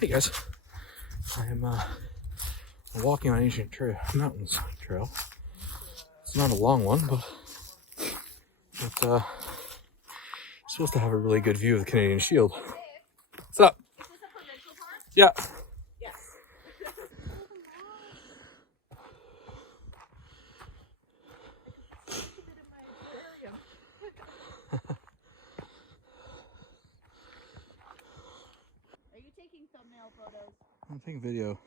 Hey guys, I'm walking on ancient mountains trail. It's not a long one, but supposed to have a really good view of the Canadian Shield. What's up? Is this a provincial park? Yeah. Yes. Are you taking thumbnail photos? I'm taking video.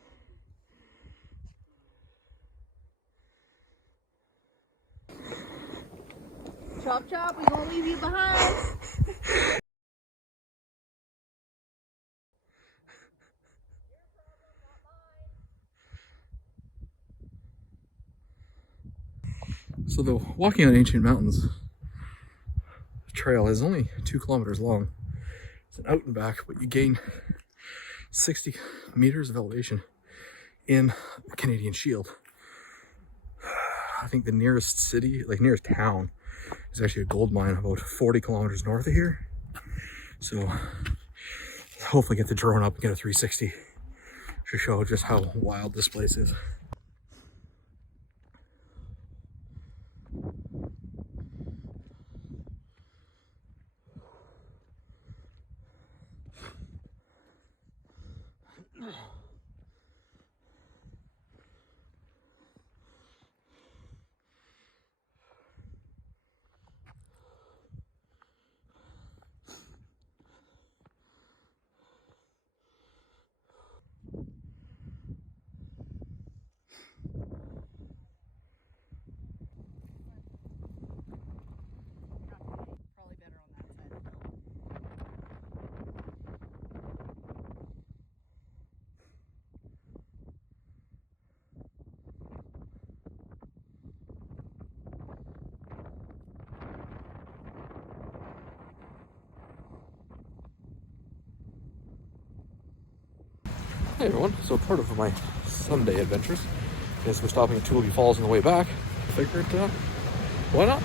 Chop chop, we won't leave you behind. So the walking on ancient mountains trail is only 2 kilometers long. It's an out and back, but you gain 60 meters of elevation in the Canadian Shield. I think the nearest city, like nearest town, is actually a gold mine about 40 kilometers north of here. So hopefully get the drone up and get a 360 to show just how wild this place is. Probably better on that side of the hill. Hey everyone, so part of my Sunday adventures is we're stopping at Tulabi Falls on the way back. I figured, why not?